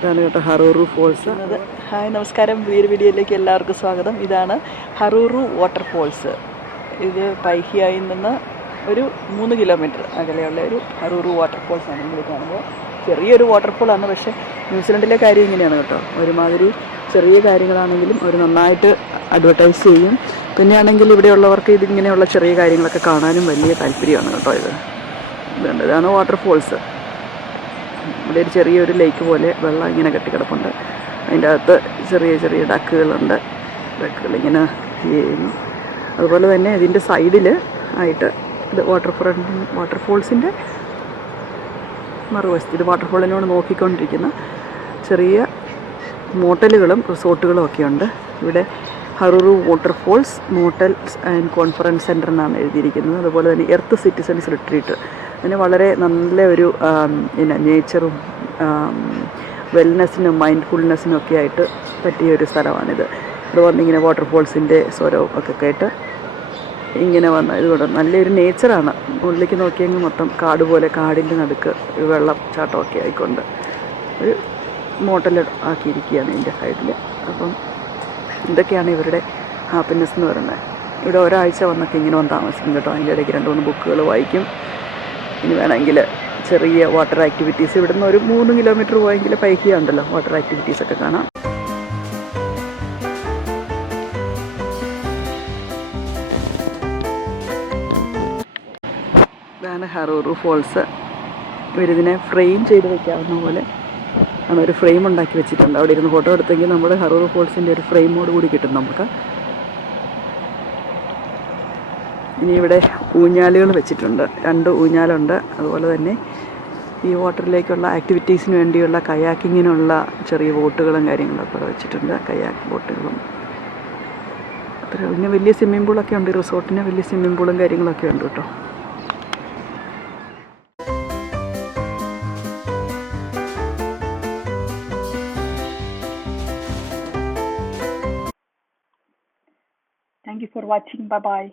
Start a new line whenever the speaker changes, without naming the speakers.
ഇതാണ് ഹറൂറു false. Hi നമസ്കാരം. വീർ വീഡിയോയിലേക്ക് എല്ലാവർക്കും സ്വാഗതം. ഇതാണ് ഹറൂറു വാട്ടർഫോൾസ് ഇത് പൈഹിയായി നിന്ന് ഒരു മൂന്ന് കിലോമീറ്റർ അകലെയുള്ള ഒരു ഹറൂറു വാട്ടർഫോൾസ് ആണ് നിങ്ങൾ കാണുമ്പോൾ ചെറിയൊരു വാട്ടർഫോളാണ് പക്ഷേ ന്യൂസിലൻഡിലെ കാര്യം ഇങ്ങനെയാണ് കേട്ടോ. ഒരുമാതിരി ചെറിയ കാര്യങ്ങളാണെങ്കിലും അവർ നന്നായിട്ട് അഡ്വർടൈസ് ചെയ്യും. പിന്നെയാണെങ്കിൽ ഇവിടെയുള്ളവർക്ക് ഇതിങ്ങനെയുള്ള ചെറിയ കാര്യങ്ങളൊക്കെ കാണാനും വലിയ താല്പര്യമാണ് കേട്ടോ ഇത്. ഇതാണ് വാട്ടർഫോൾസ് ഇവിടെ ഒരു ചെറിയൊരു ലേക്ക് പോലെ വെള്ളം ഇങ്ങനെ കെട്ടിക്കിടപ്പുണ്ട്. അതിന്റെ അകത്ത് ചെറിയ ചെറിയ ഡക്കുകളുണ്ട്. ഡക്കുകളിങ്ങനെ ചെയ്യുന്നു. അതുപോലെ തന്നെ ഇതിന്റെ സൈഡിൽ ആയിട്ട് ഇത് വാട്ടർ ഫ്രണ്ട് വാട്ടർഫോൾസിന്റെ മറുവശത്ത് ഇത് വാട്ടർഫോളിനോട് നോക്കിക്കൊണ്ടിരിക്കുന്ന ചെറിയ മോട്ടലുകളും റിസോർട്ടുകളും ഒക്കെ ഉണ്ട്. ഇവിടെ Haruru waterfalls motels and conference centre എന്നാണ് എഴുതിയിരിക്കുന്നത്. അതുപോലെ തന്നെ എർത്ത് സിറ്റിസൺസ് റിട്രീറ്റ് അതിന് വളരെ നല്ല ഒരു പിന്നെ നേച്ചറും വെൽനെസ്സിനും മൈൻഡ്ഫുൾനെസ്സിനും ഒക്കെ ആയിട്ട് പറ്റിയ ഒരു സ്ഥലമാണിത്. ഇത് വന്നിങ്ങനെ വാട്ടർഫോൾസിന്റെ സ്വരവും ഒക്കെ കേട്ട് ഇങ്ങനെ വന്ന ഇതുകൊണ്ട് നല്ലൊരു നേച്ചറാണ് ഉള്ളിലേക്ക് നോക്കിയെങ്കിൽ മൊത്തം കാട് പോലെ കാടിന്റെ നടുക്ക് വെള്ളച്ചാട്ടമൊക്കെ ആയിക്കൊണ്ട് ഒരു മോട്ടൽ ആക്കിയിരിക്കുകയാണ് ഇതിന്റെ സൈഡിൽ അപ്പം ഇതൊക്കെയാണ് ഇവരുടെ ഹാപ്പിനെസ് എന്ന് പറയുന്നത്. ഇവിടെ ഒരാഴ്ച വന്നൊക്കെ ഇങ്ങനെ വന്ന് താമസിക്കും കേട്ടോ. അതിന്റെ ഇടയ്ക്ക് രണ്ട് മൂന്ന് ബുക്കുകൾ വായിക്കും. ഇനി വേണമെങ്കിൽ ചെറിയ വാട്ടർ ആക്ടിവിറ്റീസ് ഇവിടുന്ന് ഒരു മൂന്ന് കിലോമീറ്റർ പോയെങ്കിൽ പൈക്കിയ ഉണ്ടല്ലോ വാട്ടർ ആക്ടിവിറ്റീസ് ഒക്കെ കാണാം. ഇതാണ് ഹറൂറു ഫോൾസ് ഇവരിതിനെ ഫ്രെയിം ചെയ്ത് വെക്കാവുന്ന പോലെ ആണ് ഒരു ഫ്രെയിം ഉണ്ടാക്കി വെച്ചിട്ടുണ്ട്. അവിടെ ഇരുന്ന് ഫോട്ടോ എടുത്തെങ്കിൽ നമ്മൾ ഹറൂറു ഫോൾസിന്റെ ഒരു ഫ്രെയിമോട് കൂടി കിട്ടും നമുക്ക്. ഇനി ഇവിടെ ഊഞ്ഞാലുകൾ വെച്ചിട്ടുണ്ട്. രണ്ട് ഊഞ്ഞാലുണ്ട്. അതുപോലെ തന്നെ ഈ വാട്ടറിലേക്കുള്ള ആക്ടിവിറ്റീസിന് വേണ്ടിയുള്ള കയാക്കിങ്ങിനുള്ള ചെറിയ ബോട്ടുകളും കാര്യങ്ങളൊക്കെ ഇവിടെ വെച്ചിട്ടുണ്ട്. കയാക്ക് ബോട്ടുകളും. അത്ര പിന്നെ വലിയ സ്വിമ്മിംഗ് പൂളൊക്കെ ഉണ്ട്. റിസോർട്ടിന് വലിയ സ്വിമ്മിംഗ് പൂളും കാര്യങ്ങളൊക്കെ ഉണ്ട് കേട്ടോ.
Thank you for watching. Bye bye.